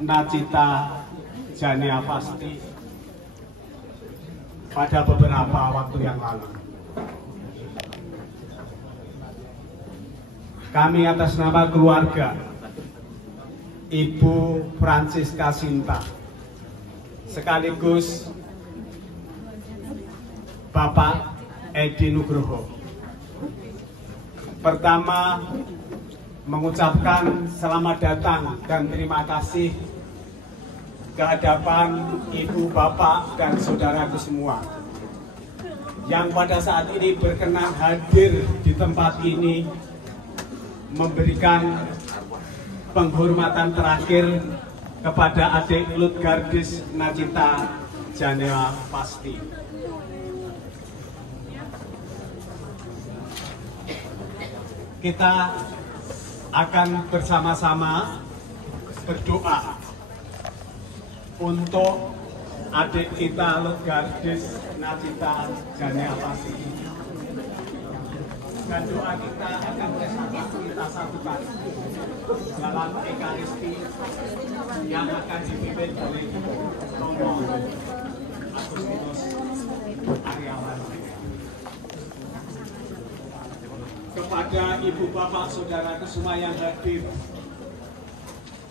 Nacita Jania Fasti pada beberapa waktu yang lalu. Kami atas nama keluarga Ibu Francisca Sinta sekaligus Bapak Edi Nugroho, pertama mengucapkan selamat datang dan terima kasih ke hadapan ibu, bapak, dan saudaraku semua yang pada saat ini berkenan hadir di tempat ini memberikan penghormatan terakhir kepada adik Lutgardis Nacita Jania Fasti. Kita akan bersama-sama berdoa untuk adik kita Lutgardis Nacita Jania Fasti. Dan doa kita akan bersama kita satukan dalam Ekaristi yang akan dipimpin oleh Romo Agustinus Aryawan. Kepada ibu, bapak, saudaraku semua yang hadir,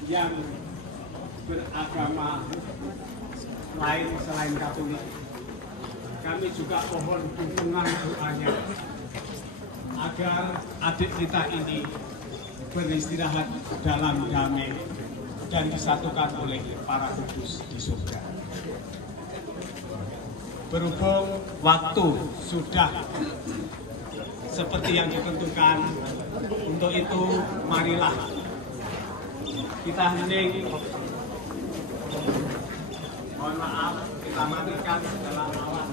yang beragama lain selain Katolik, kami juga mohon dukungan doanya agar adik kita ini beristirahat dalam damai dan disatukan oleh para kudus di surga. Berhubung waktu sudah seperti yang ditentukan, untuk itu marilah kita hening. Mohon maaf, kita matikan segala alat.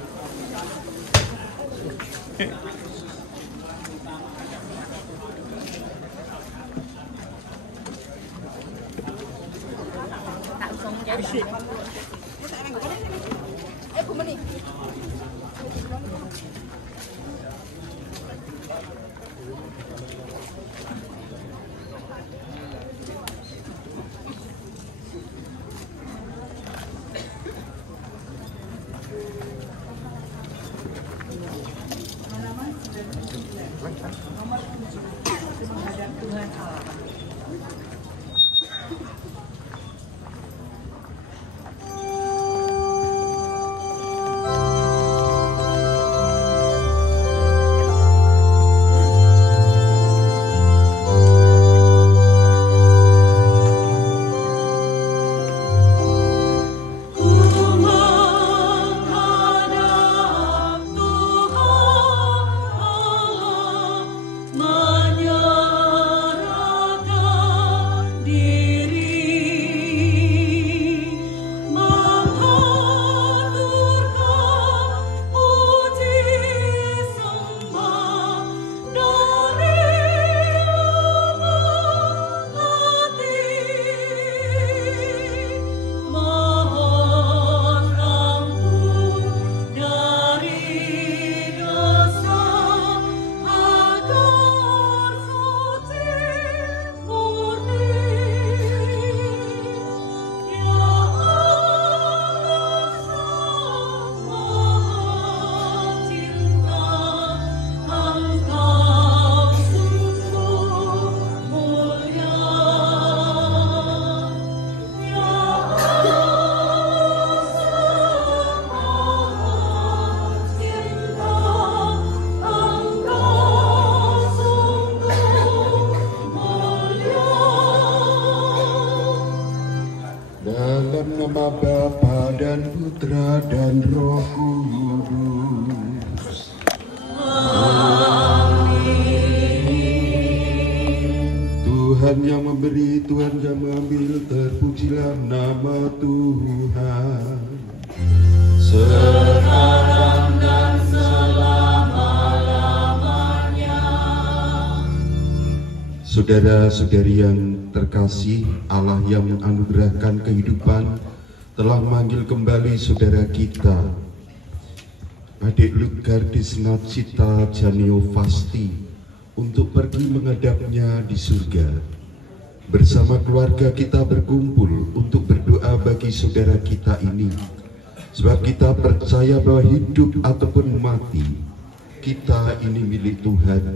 nama Bapa dan Putra dan Roh Kudus. Amin. Tuhan yang memberi, Tuhan yang mengambil, terpujilah nama Tuhan. Sekarang dan selama-lamanya. Saudara-saudari yang terkasih, Allah yang menganugerahkan kehidupan telah memanggil kembali saudara kita, adik Lutgardis Nacita Jania Fasti, untuk pergi menghadapnya di surga. Bersama keluarga kita berkumpul untuk bagi saudara kita ini. Sebab kita percaya bahwa hidup ataupun mati, kita ini milik Tuhan.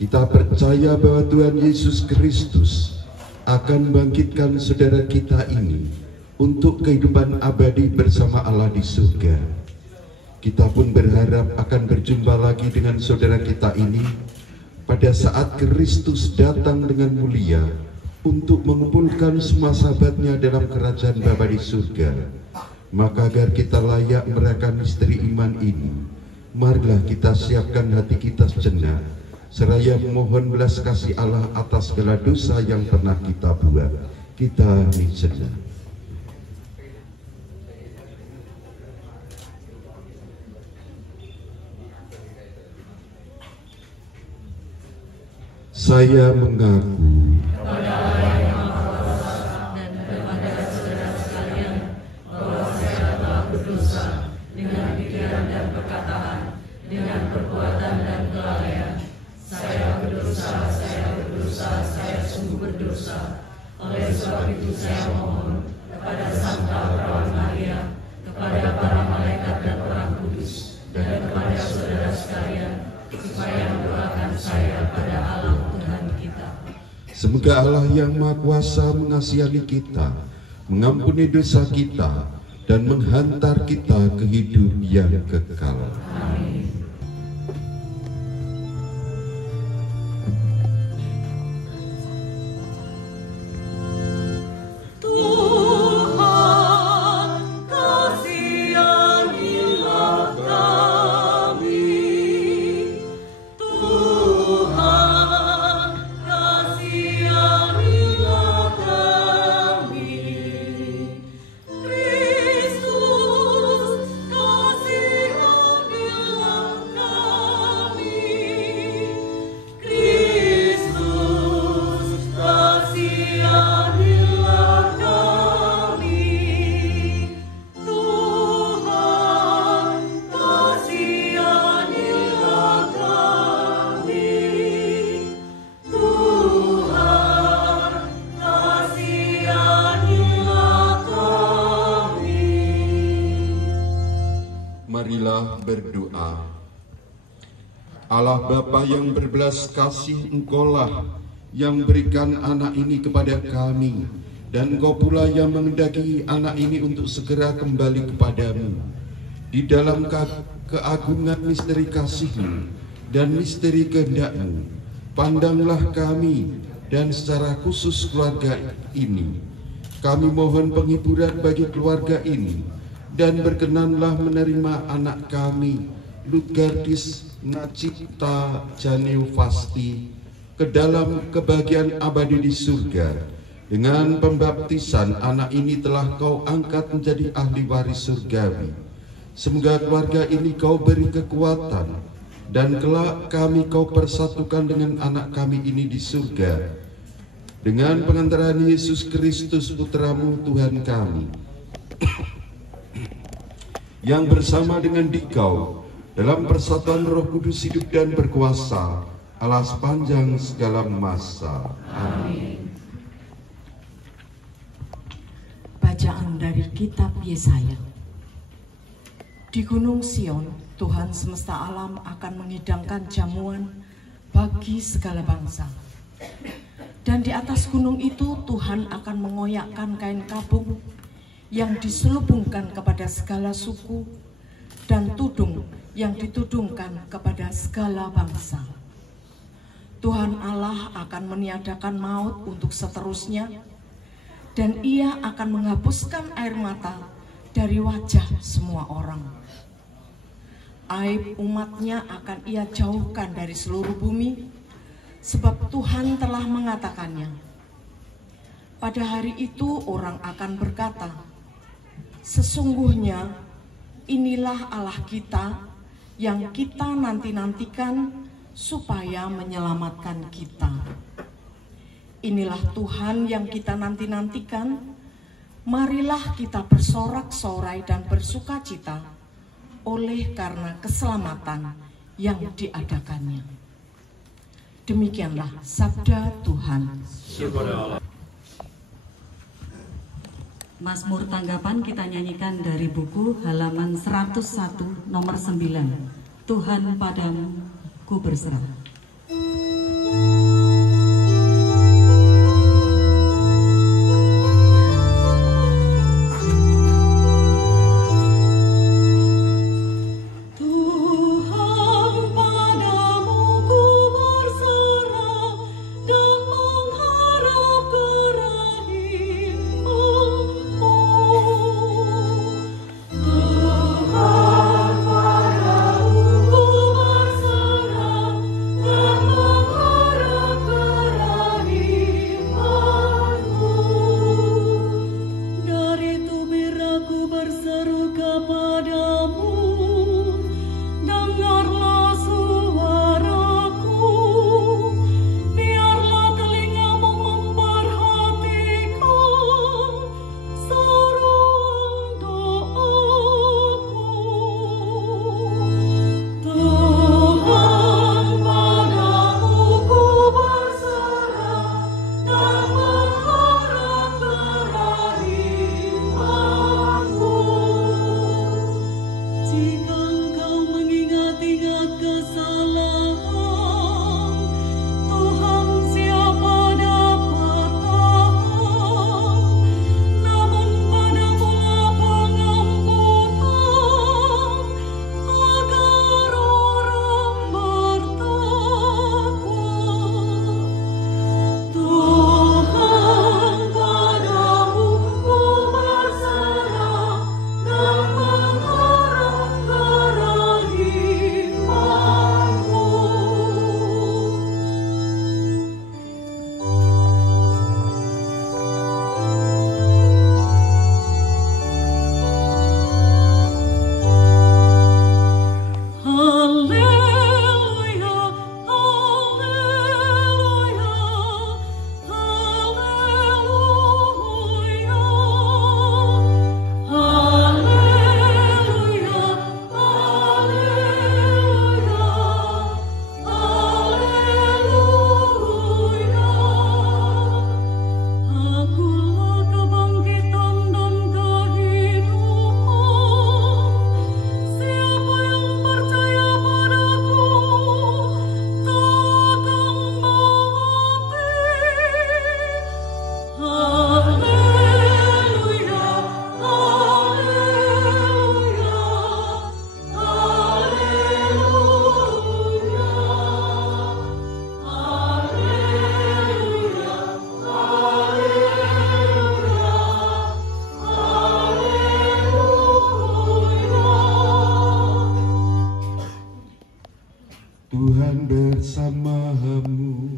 Kita percaya bahwa Tuhan Yesus Kristus akan bangkitkan saudara kita ini untuk kehidupan abadi bersama Allah di surga. Kita pun berharap akan berjumpa lagi dengan saudara kita ini pada saat Kristus datang dengan mulia untuk mengumpulkan semua sahabatnya dalam kerajaan Bapa di surga. Maka agar kita layak merayakan misteri iman ini, marilah kita siapkan hati kita sejenak, seraya memohon belas kasih Allah atas segala dosa yang pernah kita buat. Kita sejenak. Saya mengaku kepada Allah yang Maha Kuasa dan kepada saudara sekalian bahwa saya telah berdosa dengan pikiran dan perkataan, dengan perbuatan dan kelalaian. Saya berdosa, saya sungguh berdosa. Oleh sebab itu saya mohon kepada Santa Perawan Maria, kepada para malaikat dan orang kudus, dan kepada saudara sekalian, supaya mendoakan saya pada Allah Tuhan kita. Semoga Allah yang Maha Kuasa mengasihani kita, mengampuni dosa kita, dan menghantar kita ke hidup yang kekal. Amin. Marilah berdoa. Allah Bapa yang berbelas kasih, Engkaulah yang berikan anak ini kepada kami, dan Engkau pula yang menghendaki anak ini untuk segera kembali kepadamu. Di dalam keagungan misteri kasih-Mu dan misteri kehendak-Mu, pandanglah kami dan secara khusus keluarga ini. Kami mohon penghiburan bagi keluarga ini, dan berkenanlah menerima anak kami, Lutgardis Nacipta Janeufasti, ke dalam kebahagiaan abadi di surga. Dengan pembaptisan anak ini telah Kau angkat menjadi ahli waris surgawi. Semoga keluarga ini Kau beri kekuatan, dan kelak kami Kau persatukan dengan anak kami ini di surga, dengan pengantaran Yesus Kristus Putra-Mu Tuhan kami, yang bersama dengan Dikau dalam persatuan Roh Kudus hidup dan berkuasa Allah sepanjang segala masa. Amin. Bacaan dari kitab Yesaya. Di Gunung Sion, Tuhan semesta alam akan menghidangkan jamuan bagi segala bangsa. Dan di atas gunung itu Tuhan akan mengoyakkan kain kabung yang diselubungkan kepada segala suku, dan tudung yang ditudungkan kepada segala bangsa. Tuhan Allah akan meniadakan maut untuk seterusnya, dan Ia akan menghapuskan air mata dari wajah semua orang. Aib umatnya akan Ia jauhkan dari seluruh bumi, sebab Tuhan telah mengatakannya. Pada hari itu orang akan berkata, sesungguhnya inilah Allah kita yang kita nanti-nantikan supaya menyelamatkan kita. Inilah Tuhan yang kita nanti-nantikan, marilah kita bersorak-sorai dan bersukacita oleh karena keselamatan yang diadakannya. Demikianlah sabda Tuhan. Mazmur tanggapan kita nyanyikan dari buku halaman 101 nomor 9. Tuhan padamu ku berserah. Tuhan bersamamu.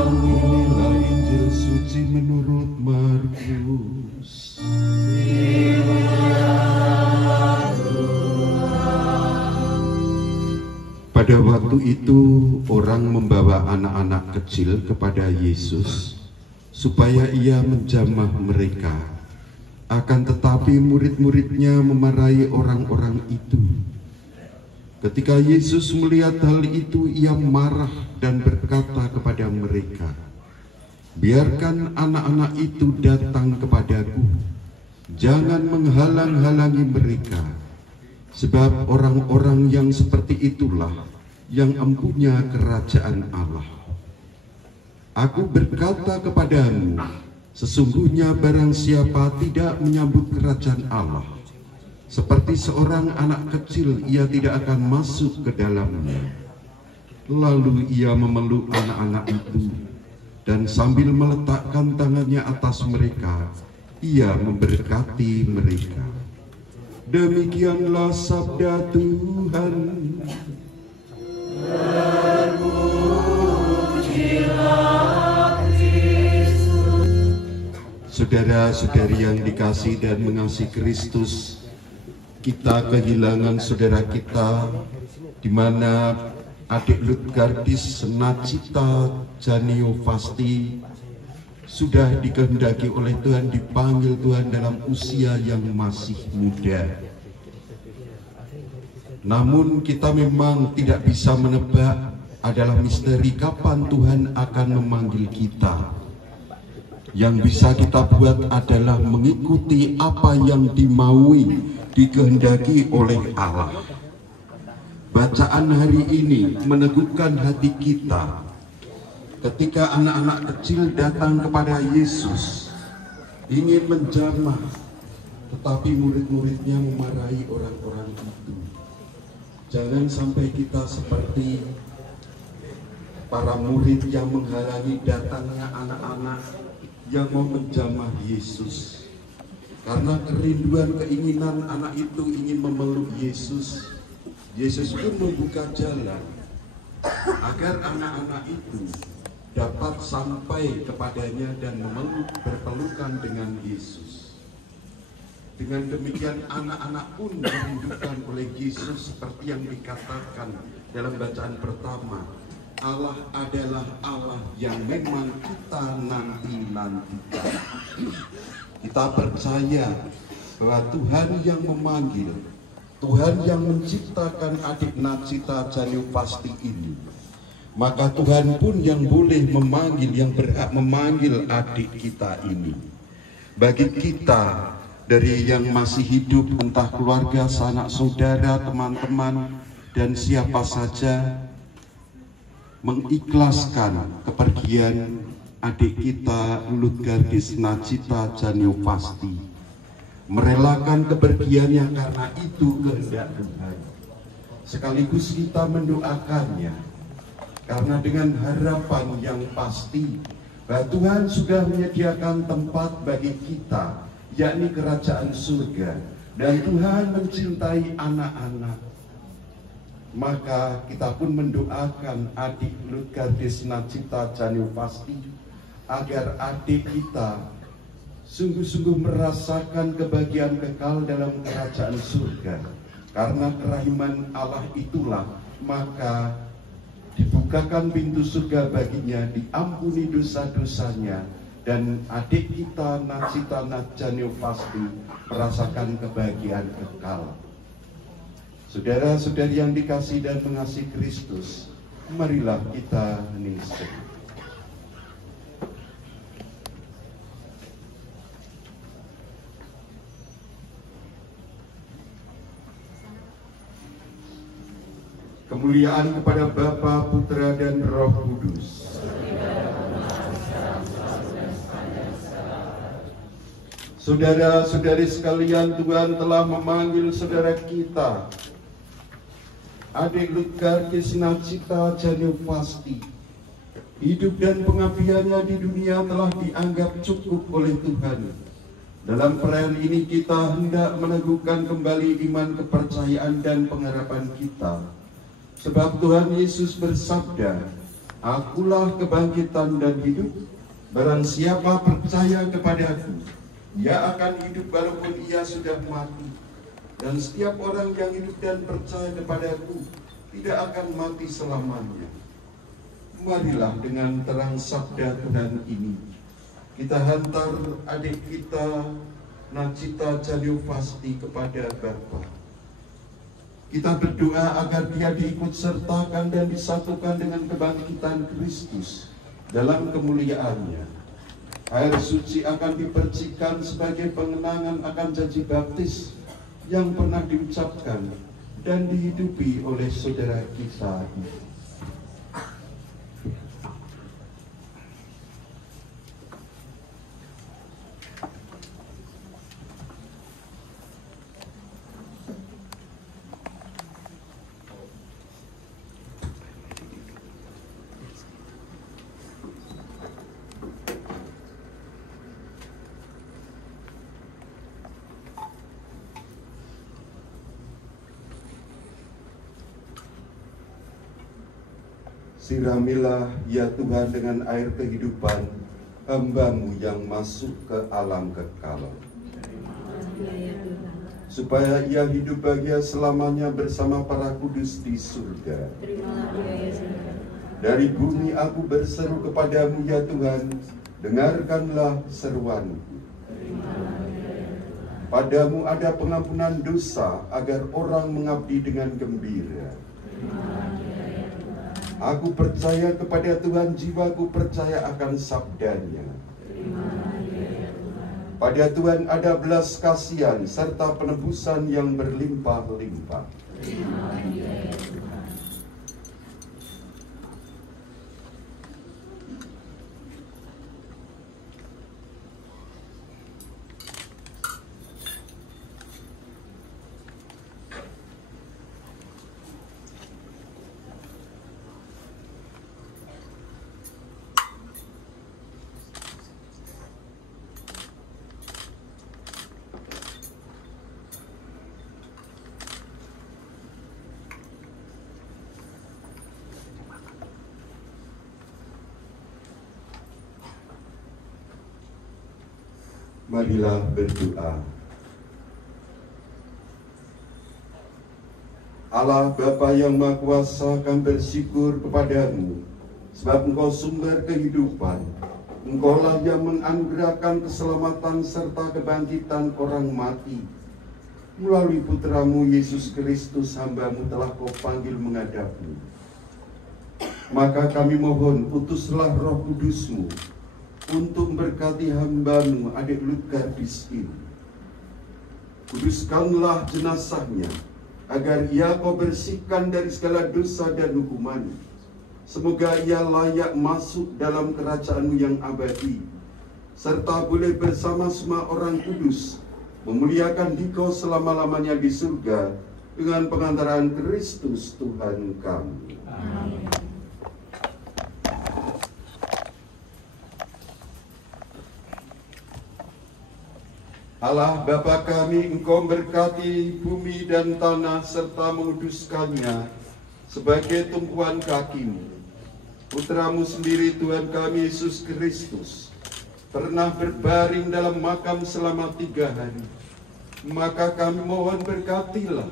Inilah Injil suci menurut Markus. Pada waktu itu orang membawa anak-anak kecil kepada Yesus supaya ia menjamah mereka. Akan tetapi murid-muridnya memarahi orang-orang itu. Ketika Yesus melihat hal itu, ia marah dan berkata kepada mereka, "Biarkan anak-anak itu datang kepadaku, jangan menghalang-halangi mereka, sebab orang-orang yang seperti itulah yang empunya kerajaan Allah. Aku berkata kepadamu, sesungguhnya barang siapa tidak menyambut kerajaan Allah, seperti seorang anak kecil, ia tidak akan masuk ke dalamnya." Lalu ia memeluk anak-anak itu, dan sambil meletakkan tangannya atas mereka, ia memberkati mereka. Demikianlah sabda Tuhan. Saudara-saudari yang dikasihi dan mengasihi Kristus, kita kehilangan saudara kita, di mana adik Lutgardis Senacita Janiovasti sudah dikehendaki oleh Tuhan, dipanggil Tuhan dalam usia yang masih muda. Namun kita memang tidak bisa menebak, adalah misteri kapan Tuhan akan memanggil kita. Yang bisa kita buat adalah mengikuti apa yang dimaui, dikehendaki oleh Allah. Bacaan hari ini meneguhkan hati kita ketika anak-anak kecil datang kepada Yesus ingin menjamah, tetapi murid-muridnya memarahi orang-orang itu. Jangan sampai kita seperti para murid yang menghalangi datangnya anak-anak yang mau menjamah Yesus. Karena kerinduan, keinginan anak itu ingin memeluk Yesus, Yesus pun membuka jalan agar anak-anak itu dapat sampai kepadanya dan memeluk, berpelukan dengan Yesus. Dengan demikian anak-anak pun dirindukan oleh Yesus seperti yang dikatakan dalam bacaan pertama. Allah adalah Allah yang memang kita nanti-nantikan. Kita percaya bahwa Tuhan yang memanggil, Tuhan yang menciptakan adik Nacita Janiopasti ini, maka Tuhan pun yang boleh memanggil, yang berhak memanggil adik kita ini. Bagi kita dari yang masih hidup, entah keluarga, sanak saudara, teman-teman, dan siapa saja, mengikhlaskan kepergian adik kita Lutgardis Nacita Janiopasti, merelakan kepergiannya karena itu kehendak Tuhan. Sekaligus kita mendoakannya karena dengan harapan yang pasti bahwa Tuhan sudah menyediakan tempat bagi kita, yakni kerajaan surga, dan Tuhan mencintai anak-anak. Maka kita pun mendoakan adik Lutgardis Nacita Janiopasti agar adik kita sungguh-sungguh merasakan kebahagiaan kekal dalam kerajaan surga. Karena kerahiman Allah itulah maka dibukakan pintu surga baginya, diampuni dosa-dosanya, dan adik kita Nacita Janiopasti merasakan kebahagiaan kekal. Saudara-saudari yang dikasihi dan mengasihi Kristus, marilah kita hening. Kemuliaan kepada Bapa, Putra, dan Roh Kudus. Saudara-saudari sekalian, Tuhan telah memanggil saudara kita, adik Lutgardis Nacita Janiopasti. Hidup dan pengabdiannya di dunia telah dianggap cukup oleh Tuhan. Dalam perayaan ini kita hendak meneguhkan kembali iman, kepercayaan, dan pengharapan kita. Sebab Tuhan Yesus bersabda, "Akulah kebangkitan dan hidup. Barang siapa percaya kepadaku, ia akan hidup walaupun ia sudah mati. Dan setiap orang yang hidup dan percaya kepadaku tidak akan mati selamanya." Marilah dengan terang sabda Tuhan ini kita hantar adik kita Nacita Janiopasti kepada Bapa. Kita berdoa agar dia diikut sertakan dan disatukan dengan kebangkitan Kristus dalam kemuliaannya. Air suci akan dipercikan sebagai pengenangan akan janji baptis yang pernah diucapkan dan dihidupi oleh saudara kita ini. Siramilah ya Tuhan dengan air kehidupan hamba-Mu yang masuk ke alam kekal, supaya ia hidup bahagia selamanya bersama para kudus di surga. Dari bumi aku berseru kepadamu ya Tuhan, dengarkanlah seruanku. Padamu ada pengampunan dosa agar orang mengabdi dengan gembira. Aku percaya kepada Tuhan, jiwaku percaya akan sabdanya. Pada Tuhan ada belas kasihan serta penebusan yang berlimpah-limpah. Marilah berdoa. Allah Bapa yang Maha Kuasa, kami bersyukur kepadamu, sebab Engkau sumber kehidupan. Engkaulah yang menganugerahkan keselamatan serta kebangkitan orang mati. Melalui putramu Yesus Kristus, hamba-Mu telah Kau panggil menghadap-Mu. Maka kami mohon, utuslah Roh Kudus-Mu untuk memberkati hamba-Mu adik Lutgar Rizky. Kuduskanlah jenazahnya, agar ia Kau bersihkan dari segala dosa dan hukuman. Semoga ia layak masuk dalam kerajaan-Mu yang abadi, serta boleh bersama semua orang kudus memuliakan Dikau selama-lamanya di surga dengan pengantaran Kristus Tuhan kami. Amin. Allah Bapa kami, Engkau berkati bumi dan tanah serta menguduskannya sebagai tumpuan kaki-Mu. Putra-Mu sendiri Tuhan kami Yesus Kristus pernah berbaring dalam makam selama 3 hari. Maka kami mohon berkatilah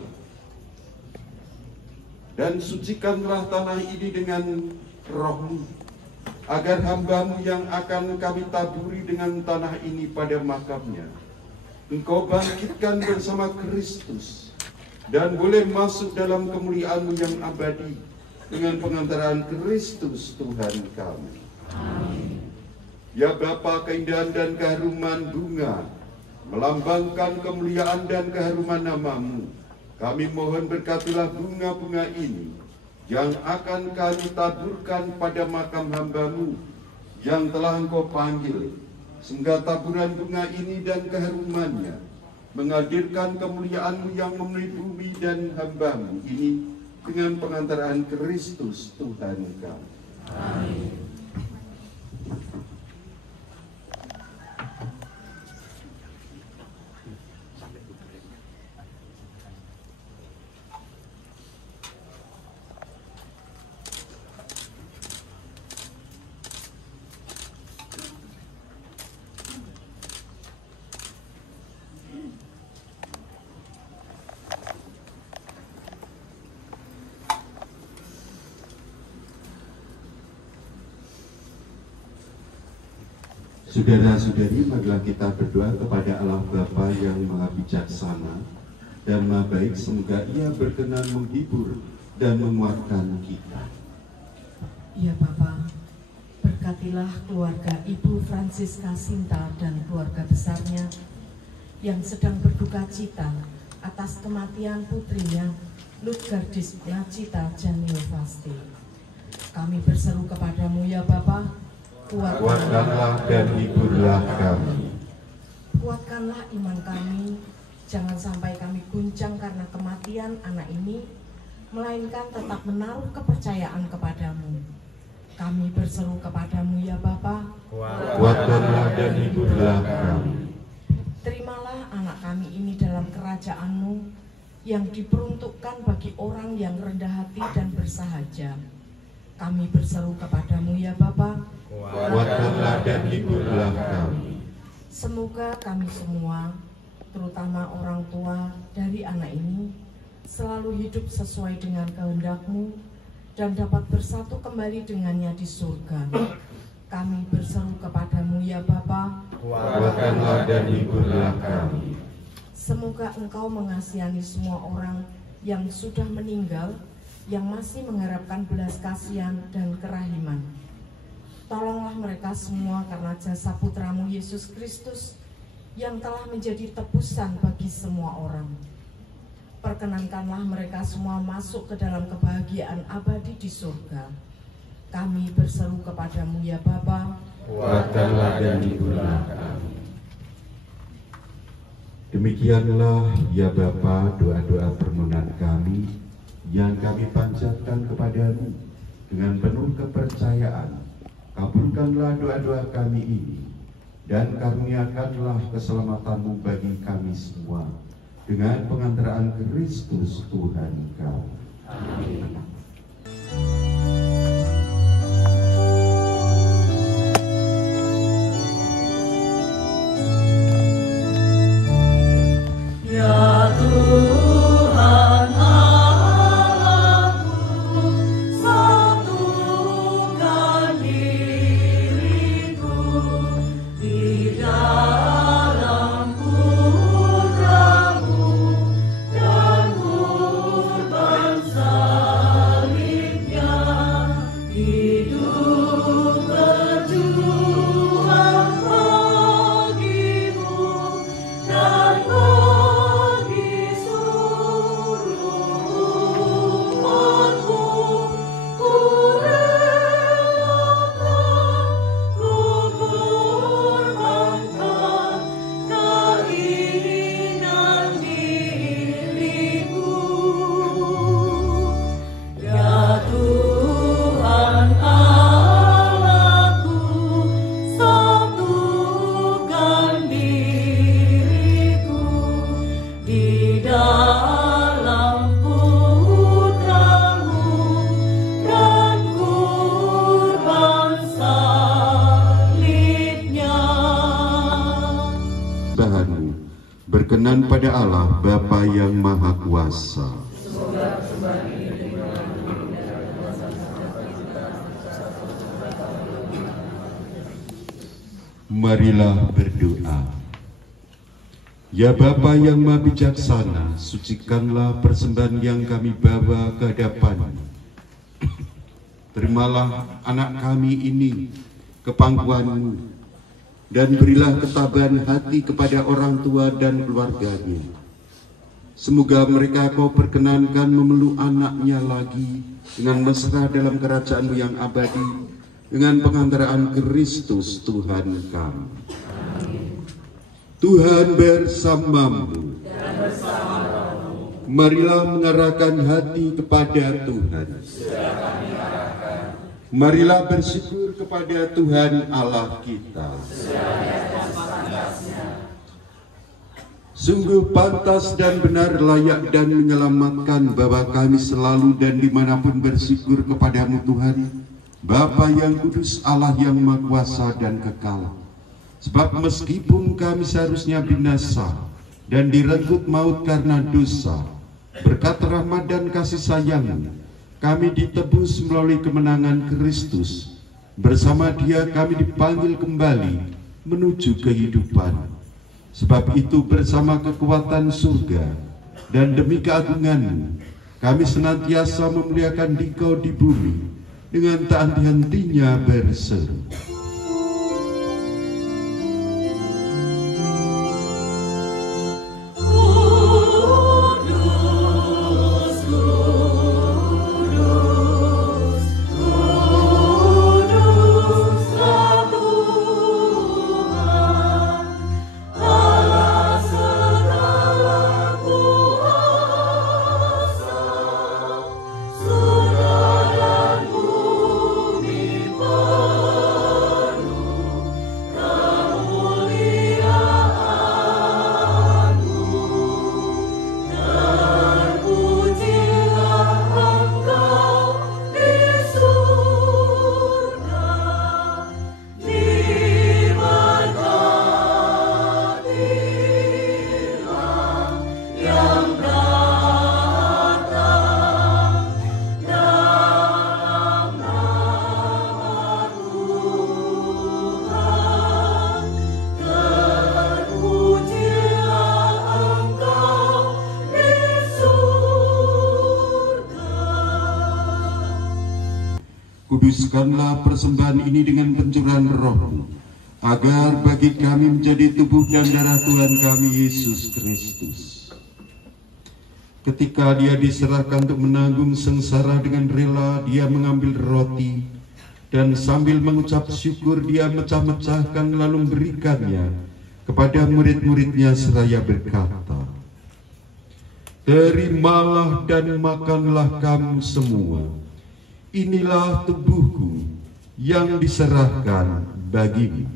dan sucikanlah tanah ini dengan Roh-Mu, agar hamba-Mu yang akan kami taburi dengan tanah ini pada makamnya Engkau bangkitkan bersama Kristus dan boleh masuk dalam kemuliaan-Mu yang abadi dengan pengantaran Kristus Tuhan kami. Amin. Ya Bapa, keindahan dan keharuman bunga melambangkan kemuliaan dan keharuman nama-Mu, kami mohon berkatilah bunga-bunga ini yang akan kami taburkan pada makam hamba-Mu yang telah Engkau panggil, sehingga taburan bunga ini dan keharumannya menghadirkan kemuliaan-Mu yang memenuhi bumi dan hamba-Mu ini dengan pengantaran Kristus Tuhan kami. Amin. Saudara-saudari, marilah kita berdoa kepada Allah Bapa yang Maha Bijaksana dan Maha Baik, semoga Ia berkenan menghibur dan menguatkan kita. Ya Bapa, berkatilah keluarga Ibu Francisca Sinta dan keluarga besarnya yang sedang berduka cita atas kematian putrinya Lutgar Cita Janiovasti. Kami berseru kepadamu ya Bapa, kuatkanlah dan hiburlah kami. Kuatkanlah iman kami, jangan sampai kami guncang karena kematian anak ini, melainkan tetap menaruh kepercayaan kepadamu. Kami berseru kepadamu ya Bapa, kuatkanlah dan hiburlah kami. Terimalah anak kami ini dalam kerajaan-Mu yang diperuntukkan bagi orang yang rendah hati dan bersahaja. Kami berseru kepadamu ya Bapa, kuatkanlah dan hiburlah kami. Semoga kami semua, terutama orang tua dari anak ini, selalu hidup sesuai dengan kehendak-Mu dan dapat bersatu kembali dengannya di surga. Kami berseru kepadamu ya Bapa, kuatkanlah dan hiburlah kami. Semoga Engkau mengasihani semua orang yang sudah meninggal, yang masih mengharapkan belas kasihan dan kerahiman. Tolonglah mereka semua karena jasa Putra-Mu Yesus Kristus yang telah menjadi tebusan bagi semua orang. Perkenankanlah mereka semua masuk ke dalam kebahagiaan abadi di surga. Kami berseru kepadamu ya Bapa, kuatkanlah dan hiburlah kami. Demikianlah ya Bapa doa-doa permohonan kami yang kami panjatkan kepadamu dengan penuh kepercayaan. Kabulkanlah doa-doa kami ini dan karuniakanlah keselamatanmu bagi kami semua dengan pengantaraan Kristus Tuhan kami. Amin. Ya Tuhan Allahku, satukan diriku di dalam putra-Mu dan kurban salibnya, hidup berjuang bagimu dan berkenan pada Allah Bapa yang Maha Kuasa. Marilah berdoa. Ya Bapa yang Maha Bijaksana, sucikanlah persembahan yang kami bawa ke hadapan-Mu. Terimalah anak kami ini ke pangkuan-Mu, dan berilah ketabahan hati kepada orang tua dan keluarganya. Semoga mereka Kau perkenankan memeluk anaknya lagi dengan mesra dalam kerajaan-Mu yang abadi, dengan pengantaraan Kristus Tuhan kami. Tuhan bersama-Mu. Marilah mengarahkan hati kepada Tuhan. Marilah bersyukur kepada Tuhan Allah kita. Sungguh pantas dan benar, layak dan menyelamatkan bahwa kami selalu dan dimanapun bersyukur kepadamu Tuhan, Bapa yang kudus, Allah yang Maha Kuasa dan kekal. Sebab meskipun kami seharusnya binasa dan direnggut maut karena dosa, berkat rahmat dan kasih sayang kami ditebus melalui kemenangan Kristus. Bersama Dia kami dipanggil kembali menuju kehidupan. Sebab itu bersama kekuatan surga dan demi keagungan-Mu, kami senantiasa memuliakan Dikau di bumi dengan tak henti-hentinya berseru. Kuduskanlah persembahan ini dengan pencurahan Roh-Mu, agar bagi kami menjadi tubuh dan darah Tuhan kami Yesus Kristus. Ketika dia diserahkan untuk menanggung sengsara dengan rela, dia mengambil roti dan sambil mengucap syukur dia mecah-mecahkan lalu memberikannya kepada murid-muridnya seraya berkata, "Terimalah dan makanlah kamu semua. Inilah tubuhku yang diserahkan bagimu."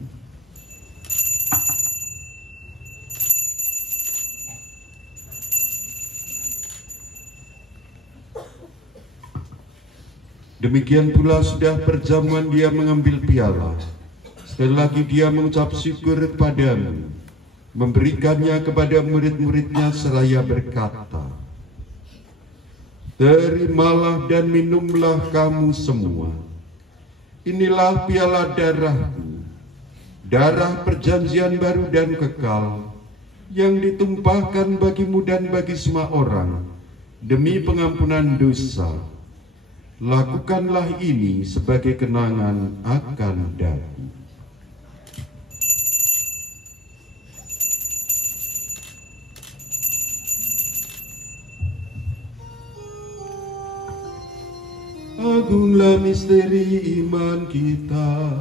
Demikian pula sudah perjamuan dia mengambil piala. Sekali lagi dia mengucap syukur kepadamu, memberikannya kepada murid-muridnya seraya berkata, "Terimalah dan minumlah kamu semua. Inilah piala darahku, darah perjanjian baru dan kekal, yang ditumpahkan bagimu dan bagi semua orang, demi pengampunan dosa. Lakukanlah ini sebagai kenangan akan daku." Agunglah misteri iman kita.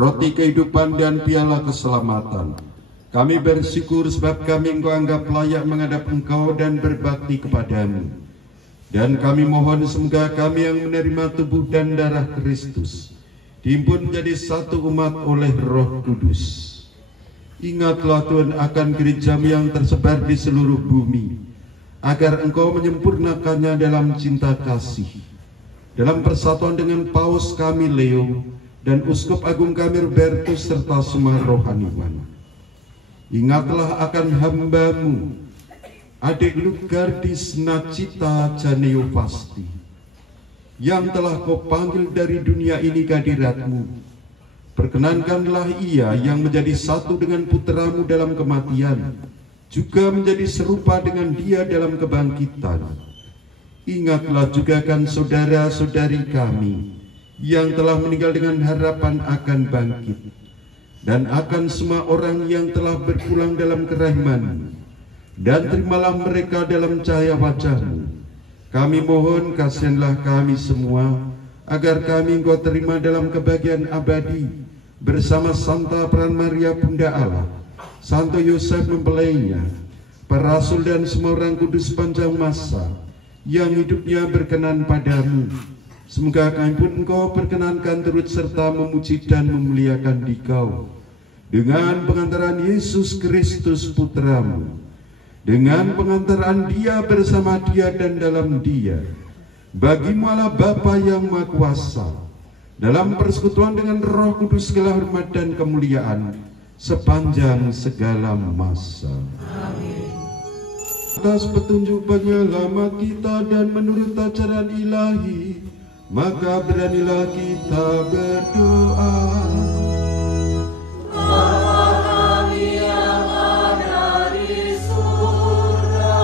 Roti kehidupan dan piala keselamatan. Kami bersyukur sebab kami Engkau anggap layak menghadap Engkau dan berbakti kepadamu. Dan kami mohon semoga kami yang menerima tubuh dan darah Kristus dihimpun menjadi satu umat oleh Roh Kudus. Ingatlah Tuhan akan gerejamu yang tersebar di seluruh bumi, agar Engkau menyempurnakannya dalam cinta kasih, dalam persatuan dengan Paus kami Leo dan Uskup Agung kami Robertus serta semua rohaniwan. Ingatlah akan hamba-Mu, adik Lugardis Nacita Janeopasti, yang telah Kau panggil dari dunia ini ke hadirat-Mu. Perkenankanlah ia yang menjadi satu dengan putra-Mu dalam kematian, juga menjadi serupa dengan dia dalam kebangkitan. Ingatlah juga kan saudara-saudari kami yang telah meninggal dengan harapan akan bangkit, dan akan semua orang yang telah berpulang dalam kerahiman-Mu, dan terimalah mereka dalam cahaya wajah-Mu. Kami mohon kasihanlah kami semua, agar kami Engkau terima dalam kebahagiaan abadi, bersama Santa Peran Maria Bunda Allah, Santo Yosef mempelainya, para rasul dan semua orang kudus panjang masa, yang hidupnya berkenan padamu. Semoga kami pun Engkau perkenankan turut serta memuji dan memuliakan Dikau dengan pengantaran Yesus Kristus Putra-Mu, dengan pengantaran Dia bersama Dia dan dalam Dia, bagi-Mu Allah Bapa yang Maha Kuasa, dalam persekutuan dengan Roh Kudus segala hormat dan kemuliaan sepanjang segala masa. Amin. Atas petunjuk penyelamat kita dan menurut ajaran ilahi, maka beranilah kita berdoa. Bapa kami yang ada di surga,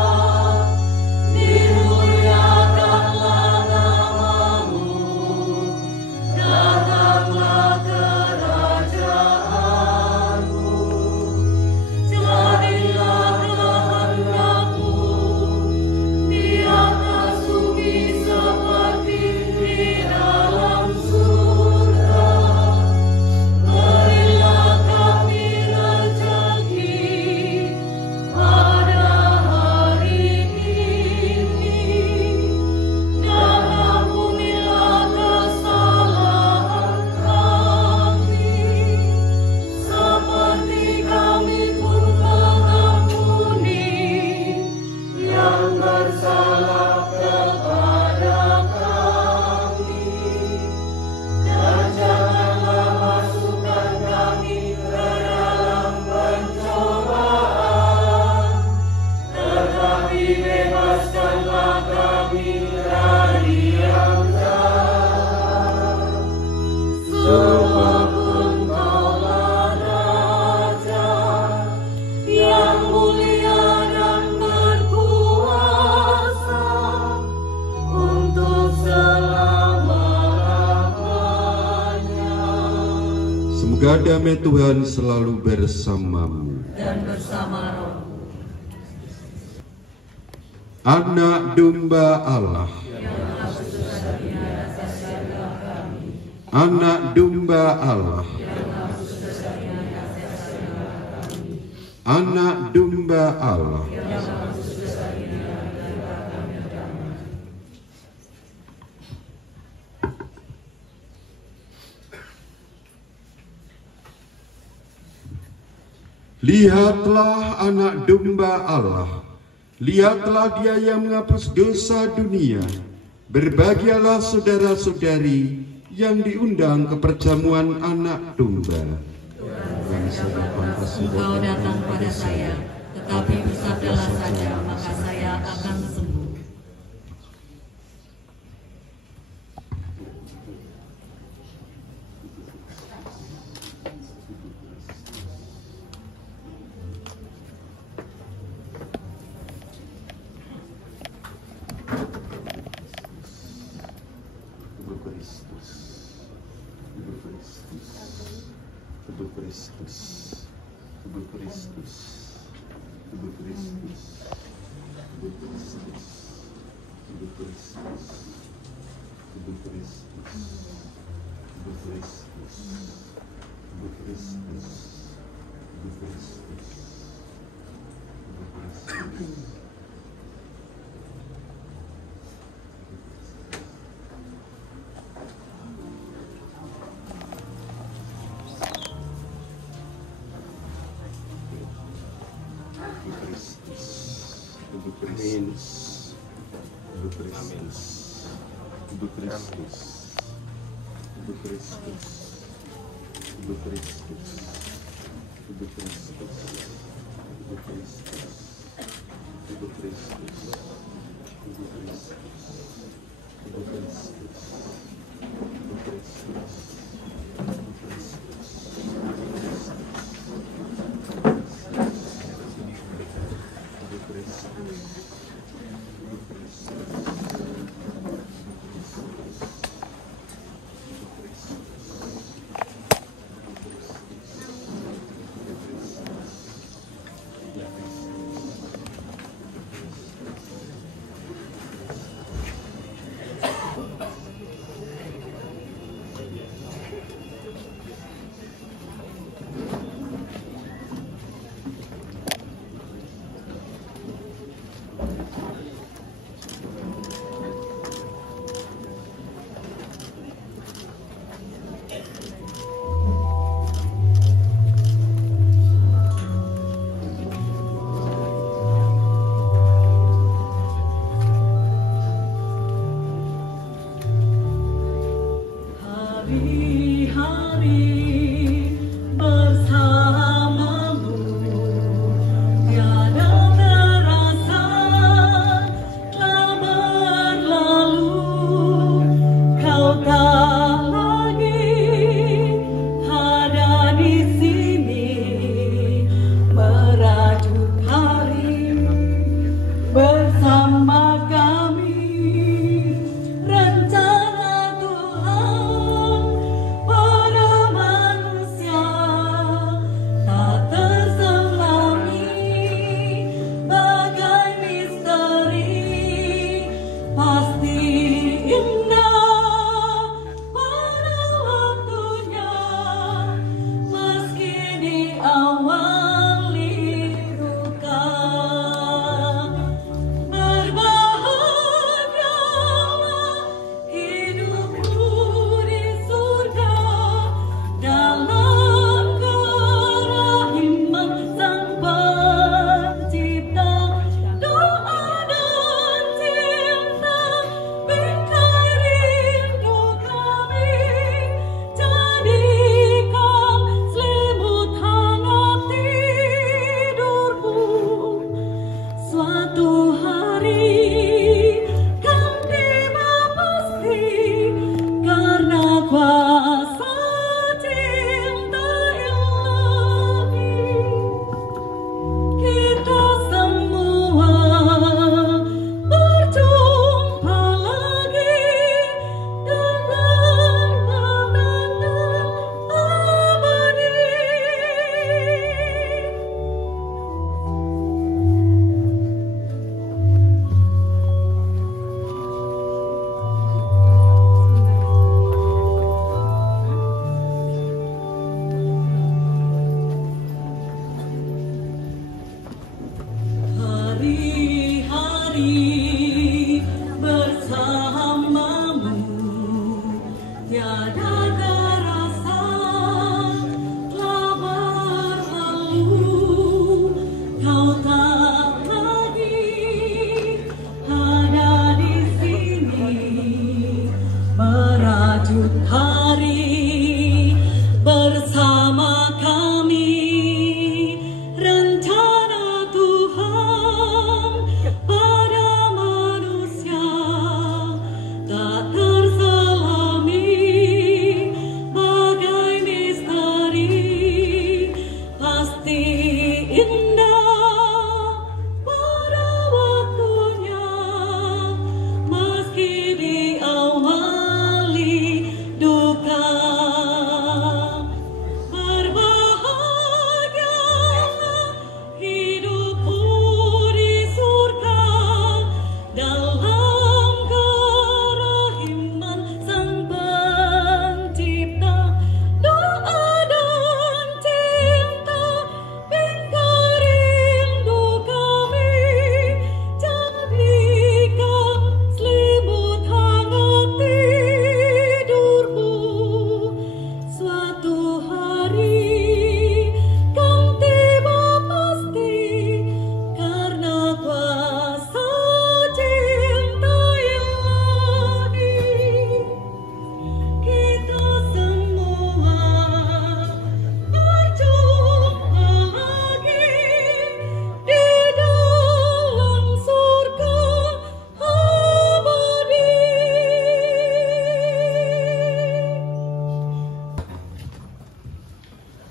dimuliakanlah nama-Mu, datanglah kerajaan-Mu, jadilah kehendak-Mu di atas bumi seperti di dalam surga. Semoga damai Tuhan selalu bersamamu. dan bersama roh. Anak domba Allah, anak domba Allah, anak domba Allah. Lihatlah anak domba Allah, lihatlah dia yang menghapus dosa dunia. Berbahagialah saudara-saudari yang diundang ke perjamuan anak domba. Engkau datang pada saya, tetapi bersabdalah saja, maka saya akan sembuh.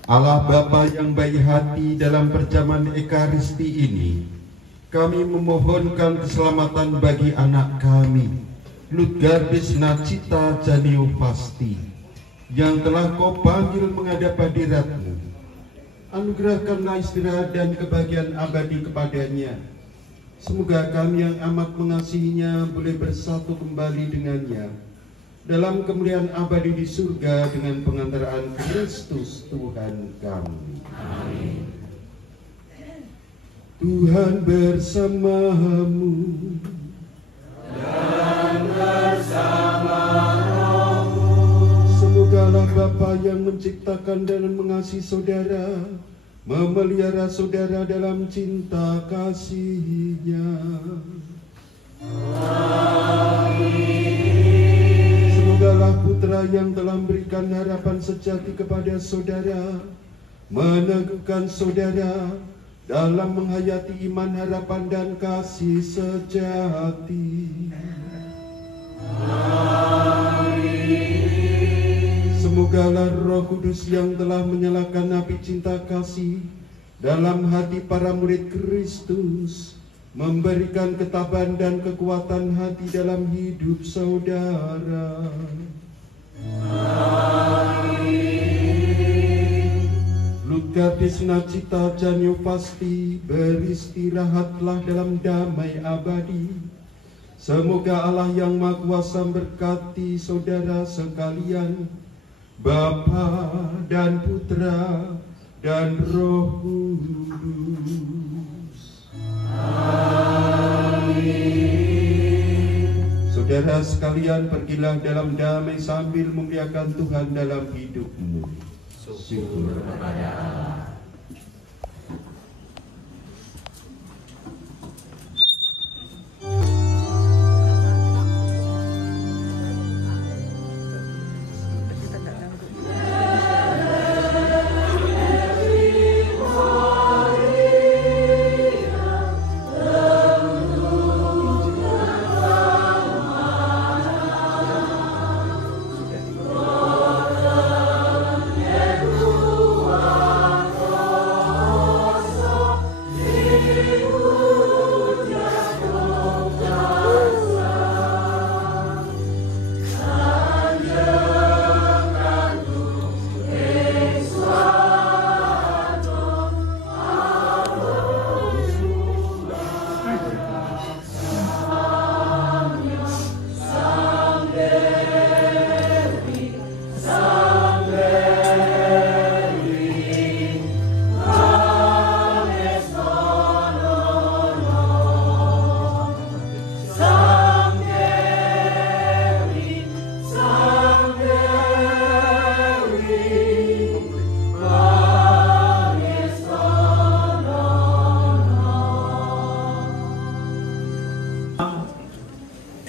Allah Bapa yang baik hati, dalam perjamuan Ekaristi ini kami memohonkan keselamatan bagi anak kami, Ludgar Desnacita Janiopasti, yang telah Kau panggil menghadap hadirat-Mu. Anugerahkanlah istirahat dan kebahagiaan abadi kepadanya. Semoga kami yang amat mengasihinya boleh bersatu kembali dengannya dalam kemuliaan abadi di surga dengan pengantaraan Kristus Tuhan kami. Amin. Tuhan bersamamu dan bersama rohmu. Semoga Allah Bapa yang menciptakan dan mengasihi saudara memelihara saudara dalam cinta kasih-Nya. Amin. Semogalah Putra yang telah memberikan harapan sejati kepada saudara meneguhkan saudara dalam menghayati iman, harapan dan kasih sejati. Amin. Semogalah Roh Kudus yang telah menyalakan api cinta kasih dalam hati para murid Kristus memberikan ketabahan dan kekuatan hati dalam hidup saudara. Amin. Ludgar Desnacita Janiopasti, beristirahatlah dalam damai abadi. Semoga Allah yang Maha Kuasa memberkati saudara sekalian, Bapa dan Putra dan Roh Kudus. Amin. Saudara sekalian, pergilah dalam damai sambil memuliakan Tuhan dalam hidupmu. Syukur kepada Allah.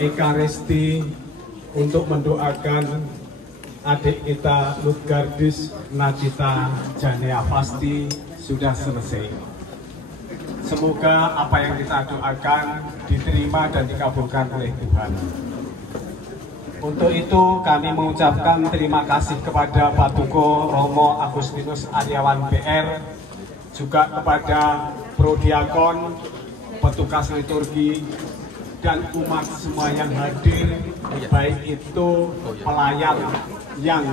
Ekaristi untuk mendoakan adik kita Lutgardis Nachita Janea Fasti sudah selesai. Semoga apa yang kita doakan diterima dan dikabulkan oleh Tuhan. Untuk itu kami mengucapkan terima kasih kepada Patuko Romo Agustinus Aryawan PR, juga kepada Prodiakon, petugas liturgi, dan umat semua yang hadir, baik itu pelayan yang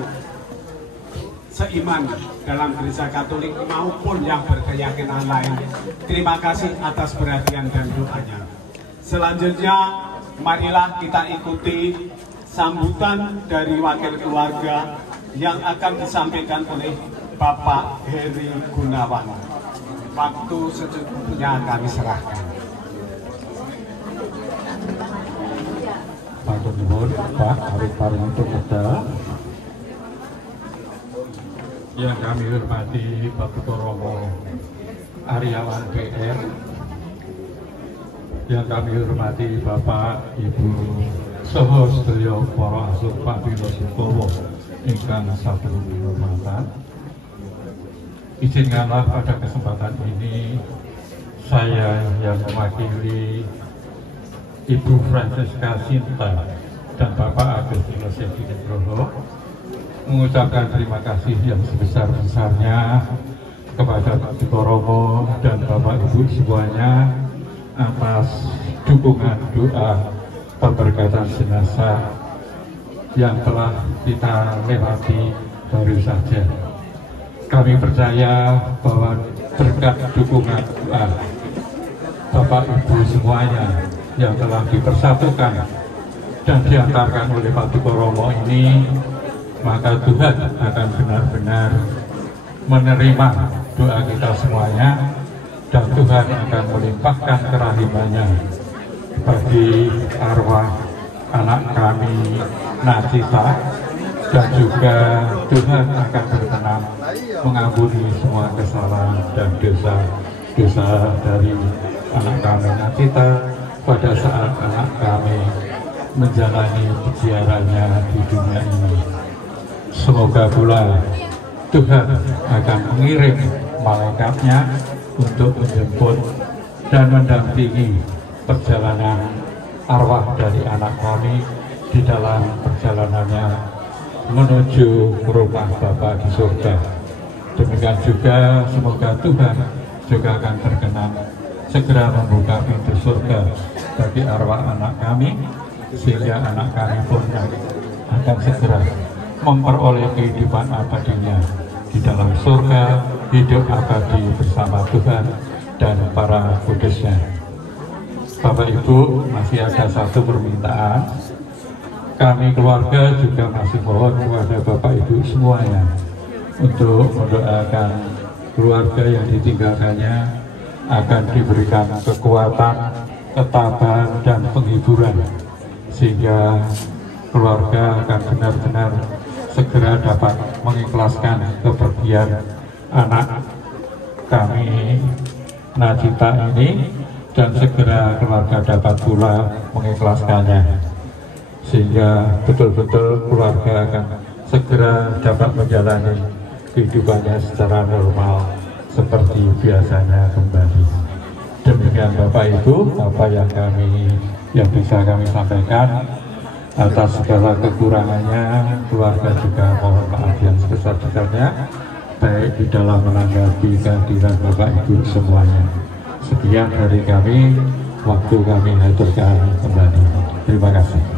seiman dalam gereja Katolik maupun yang berkeyakinan lain. Terima kasih atas perhatian dan doanya. Selanjutnya, marilah kita ikuti sambutan dari wakil keluarga yang akan disampaikan oleh Bapak Heri Gunawan. Waktu secukupnya kami serahkan. Pak Gubernur, Pak Arif Parmanto Muda, yang kami hormati Bapak Romo Aryawan PR, yang kami hormati Bapak Ibu Soho sedaya para asuh Pak Bino Sukowo ingkang sampun dihormatan. Izinkanlah pada kesempatan ini saya yang mewakili Ibu Francesca Sinta dan Bapak Agustinus Nugroho mengucapkan terima kasih yang sebesar-besarnya kepada Pak Romo dan Bapak Ibu semuanya atas dukungan doa pemberkatan jenazah yang telah kita lewati baru saja. Kami percaya bahwa berkat dukungan doa Bapak Ibu semuanya yang telah dipersatukan dan diantarkan oleh Pak Romo ini, maka Tuhan akan benar-benar menerima doa kita semuanya dan Tuhan akan melimpahkan kerahimannya bagi arwah anak kami Nachita, dan juga Tuhan akan berkenan mengampuni semua kesalahan dan dosa-dosa dari anak kami Nachita pada saat anak kami menjalani perjalanannya di dunia ini. Semoga pula Tuhan akan mengirim malaikatnya untuk menjemput dan mendampingi perjalanan arwah dari anak kami di dalam perjalanannya menuju rumah Bapa di surga. Demikian juga semoga Tuhan juga akan berkenan segera membuka pintu surga bagi arwah anak kami, sehingga anak kami pun akan segera memperoleh kehidupan abadinya di dalam surga, hidup abadi bersama Tuhan dan para kudusnya. Bapak Ibu, masih ada satu permintaan. Kami keluarga juga masih mohon kepada Bapak Ibu semuanya untuk mendoakan keluarga yang ditinggalkannya akan diberikan kekuatan, ketabahan, dan penghiburan, sehingga keluarga akan benar-benar segera dapat mengikhlaskan kepergian anak kami Nachita ini, dan segera keluarga dapat pula mengikhlaskannya, sehingga betul-betul keluarga akan segera dapat menjalani kehidupannya secara normal seperti biasanya kembali. Demikian Bapak Ibu, apa yang bisa kami sampaikan. Atas segala kekurangannya, keluarga juga mohon maaf yang sebesar-besarnya, baik di dalam menanggapi kehadiran Bapak Ibu semuanya. Sekian dari kami, waktu kami haturkan kembali. Terima kasih.